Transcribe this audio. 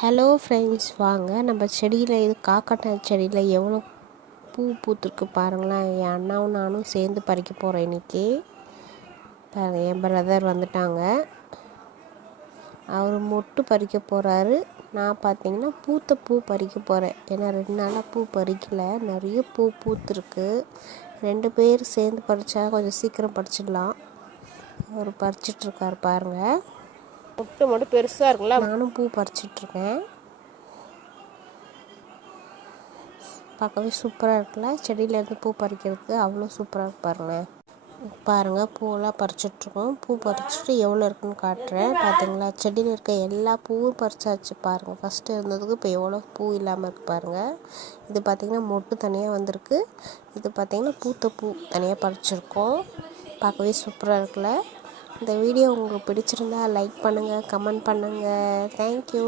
Hello friends, வாங்க நம்ம செடியில் இது காக்கட்டான் செடியில் எவ்வளோ பூ பூத்துருக்கு பாருங்களேன். என் அண்ணாவும் நானும் சேர்ந்து பறிக்க போகிறோம் இன்றைக்கி. பாருங்கள், என் பிரதர் வந்துட்டாங்க. அவர் மொட்டு பறிக்க போகிறாரு. நான் பார்த்தீங்கன்னா பூத்த பூ பறிக்க போகிறேன். ஏன்னா 2 நாளாக பூ பறிக்கலை, நிறைய பூ பூத்துருக்கு. 2 பேர் சேர்ந்து பறித்தா கொஞ்சம் சீக்கிரம் பறிச்சிடலாம். அவர் பறிச்சிட்ருக்கார் பாருங்கள். மொட்டு மட்டும் பெருசாக இருக்குல்ல. நானும் பூ பறிச்சிட்ருக்கேன். பார்க்கவே சூப்பராக இருக்குல்ல. செடியிலேருந்து பூ பறிக்கிறதுக்கு அவ்வளோ சூப்பராக இருக்கு பாருங்களேன். பாருங்கள், பூவெல்லாம் பறிச்சிட்ருக்கோம். பூ பறிச்சுட்டு எவ்வளோ இருக்குன்னு காட்டுறேன். பார்த்தீங்களா, செடியில் இருக்க எல்லா பூவும் பறிச்சாச்சு பாருங்கள். ஃபஸ்ட்டு இருந்ததுக்கு இப்போ எவ்வளோ பூ இல்லாமல் இருக்குது பாருங்கள். இது பார்த்திங்கன்னா மொட்டு தனியாக வந்திருக்கு. இது பார்த்திங்கன்னா பூத்த பூ தனியாக பறிச்சிருக்கோம். பார்க்கவே சூப்பராக இருக்குல்ல. இந்த வீடியோ உங்களுக்கு பிடிச்சிருந்தா லைக் பண்ணுங்கள், கமெண்ட் பண்ணுங்கள். தேங்க்யூ.